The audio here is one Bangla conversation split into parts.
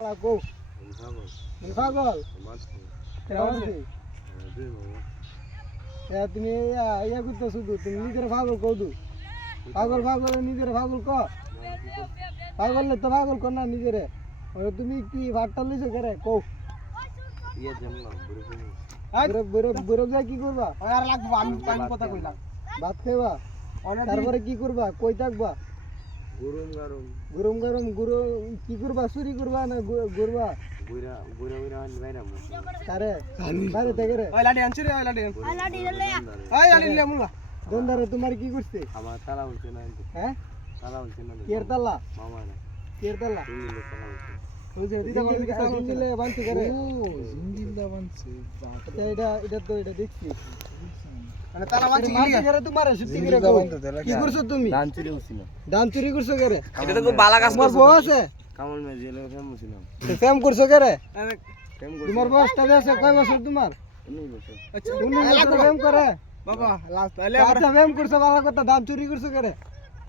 Aku, পাগল কেমন আছিস? তুমি ইয়া করতে শুধু তুমি নিজের পাগল কৌদু পাগল পাগল নিজের পাগল ক পাগল তো পাগল কর না নিজেরে তুমি কি ভাতটা লইছো করে কও বরফ যা কি করবা আর লাগবো আমি কথা কইলাম ভাত খাইবা তারপরে কি করবা কই থাকবা গরম গরম গুরু কি করবা চুরি করবা না ঘুরবা তারে বাইরে থেকে রে ওই লাডি আনছি রে ওই লাডি লে মুলা দন্দারে তোমার কি করছে আমার তালা হচ্ছে না হ্যাঁ তালা হচ্ছে না কেরতালা মামা না কেরতালা দিলে তালা হচ্ছে ওই যে দিদা বলে তালা দিলে বানছি করে ও জিন্দিলদা বানছে এটা তো এটা দেখছি মানে তালা বানছি করে তোমারে সত্যি করে কি করছো তুমি দান চুরি করছো করে এটা তো খুব বালা কাজ করছো বউ আছে কামল মে জেলে ফেম ছিলাম ফেম করছো করে ফেম তোমার বয়সটা আছে কয় বছর তোমার 19 বছর আচ্ছা 19 বছর ফেম করে বাবা লাস্ট তাহলে আচ্ছা ফেম করছো ভালো কথা দান চুরি করছো করে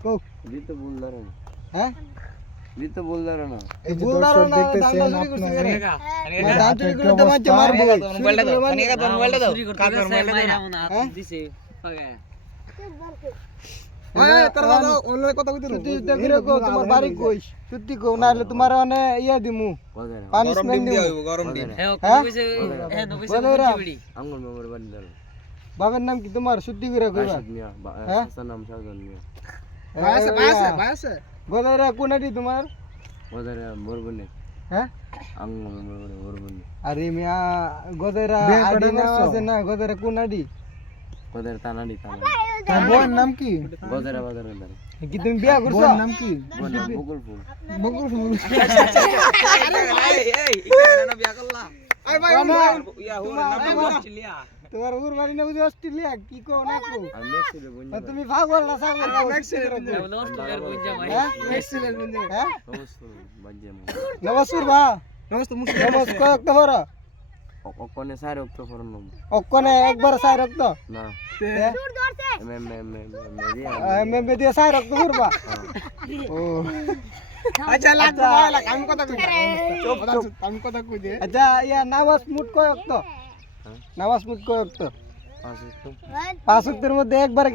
কও জি তো বলদার না হ্যাঁ জি তো বলদার না এই বলদার না দান চুরি করছো করে দান চুরি করলে তো মাঝে মারবো মোবাইলটা দাও কানিকা তোর মোবাইলটা দাও কাদের মোবাইলটা দাও দিছে পাগে তোর দাদা অনলাইন কথা কইতে তুই দেখরে কো তোমার বাড়ি কইস সত্যি কও না হলে তোমার অনে ইয়া দিমু পানিশমেন্ট দিমু গরম দিন হ্যাঁ কইছে হ্যাঁ কইছে বিড়ি আঙ্গুল মেমোর বাড়ি দাও বাবার নাম কি তোমার সত্যি করে কইবা হ্যাঁ নাম সাজন মিয়া ভাইছে গোদাইরা কোনাটি তোমার ওদারে মরবনে হ্যাঁ আঙ্গুল মেমোর মরবনে আরে মিয়া গোদাইরা আদি নাম আছে না গোদাইরা কোনাটি ওদারে তানাডি তার বোন নাম কি গোদারে ওদারে কি তুমি বিয়া করছো বোন নাম কি বকুল ফুল আরে ভাই এই ইকারে না বিয়া করলা আই ভাই ইয়া হোর নাম অস্ট্রেলিয়া তোমার ওর বাড়ি না বুঝি অস্ট্রেলিয়া কি কো না কো আমি মেক্সিকো বন্ধু তুমি পাগল না ছাগল মেক্সিকো অস্ট্রেলিয়ার বন্ধু হ্যাঁ মেক্সিকো বন্ধু হ্যাঁ নমস্কার বাজ্জাম নমস্কার বা নমস্কার কত বড় ওকনে সারে উক্ত ফরন ওকনে একবার সাই রক্ত না সুর ধরছে এম দিয়ে সাই রক্ত করবা ও আচ্ছা লাগবে ভালো আমি কথা কই চুপ আমি কথা কই দে আচ্ছা ইয়া নামাজ মুট কয় অক্ত নামাজ মুট কয় অক্ত 5 5 অক্তের মধ্যে একবারে